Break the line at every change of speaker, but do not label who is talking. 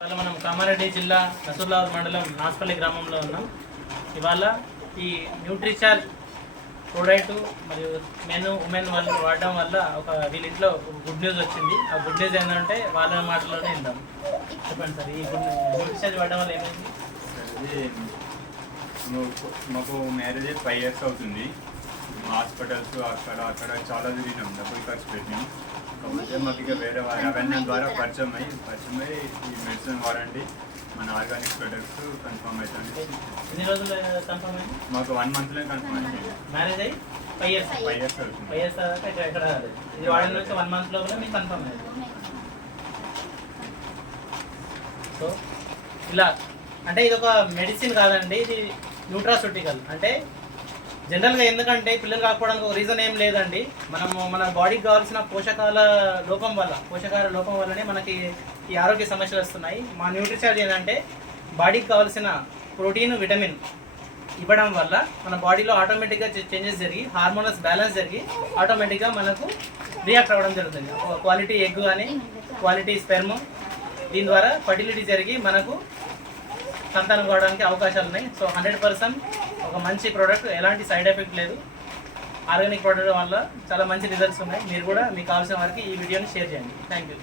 ఇవాళ మనం కామారెడ్డి జిల్లా నసూర్లాబాద్ మండలం నాస్పల్లి గ్రామంలో ఉన్నాం. ఇవాళ ఈ న్యూట్రిచార్జ్ ప్రోడక్ట్ మరియు మెన్ ఉమెన్ వాళ్ళు వాడడం వల్ల ఒక వీళ్ళ ఇంట్లో గుడ్ న్యూస్ వచ్చింది. ఆ గుడ్ న్యూస్ ఏంటంటే వాళ్ళ మాటలోనే విందాం. చెప్పండి సార్ ఈ గుడ్ న్యూట్రిచార్జ్ వాడడం వల్ల ఏమైంది?
మాకు- మాకు మ్యారేజ్ ఫైవ్ ఇయర్స్ అవుతుంది. హాస్పిటల్స్ అక్కడ అక్కడ చాలా తిరిగినాం డబ్బులు ఖర్చు పెట్టినాం. ఇక వేరే వారి అవన్నీ ద్వారా పరిచయం అయ్యి పరిచయం అయ్యి ఈ మెడిసిన్ వాడండి. మన ఆర్గానిక్ ప్రొడక్ట్స్ కన్ఫర్మ్ అవుతుంది
ఎన్ని రోజులు కన్ఫర్మ్ అయింది?
మాకు వన్ మంత్లో కన్ఫర్మ్ అయింది
మ్యారేజ్ అయ్యి ఫైవ్ ఇయర్స్
ఫైవ్ ఇయర్స్ అవుతుంది
ఫైవ్ ఇయర్స్ తర్వాత ఇక్కడ ఎక్కడ రాలేదు. ఇది వాడిన నుంచి వన్ మంత్ లోపల మీకు కన్ఫర్మ్ అయింది. సో ఇలా అంటే ఇది ఒక మెడిసిన్ కాదండి ఇది న్యూట్రాసూటికల్ అంటే జనరల్గా ఎందుకంటే పిల్లలు కాకపోవడానికి ఒక రీజన్ ఏం లేదండి. మనము మన బాడీకి కావాల్సిన పోషకాల లోపం వల్ల పోషకాల లోపం వల్లనే మనకి ఈ ఆరోగ్య సమస్యలు వస్తున్నాయి. మా న్యూట్రిచార్జ్ ఏంటంటే బాడీకి కావాల్సిన ప్రోటీన్ విటమిన్ ఇవ్వడం వల్ల మన బాడీలో ఆటోమేటిక్గా చేంజెస్ జరిగి హార్మోనల్స్ బ్యాలెన్స్ జరిగి ఆటోమేటిక్గా మనకు రియాక్ట్ అవ్వడం జరుగుతుంది. క్వాలిటీ ఎగ్ కానీ క్వాలిటీ స్పెర్మ్ దీని ద్వారా ఫర్టిలిటీ జరిగి మనకు సంతానం కావడానికి అవకాశాలు ఉన్నాయి. సో హండ్రెడ్ పర్సెంట్ ఒక మంచి ప్రోడక్ట్ ఎలాంటి సైడ్ ఎఫెక్ట్ లేదు. ఆర్గానిక్ ప్రోడక్ట్ వల్ల చాలా మంచి రిజల్ట్స్ ఉన్నాయి. మీరు కూడా మీకు కావాల్సిన వారికి ఈ వీడియోని షేర్ చేయండి. Thank you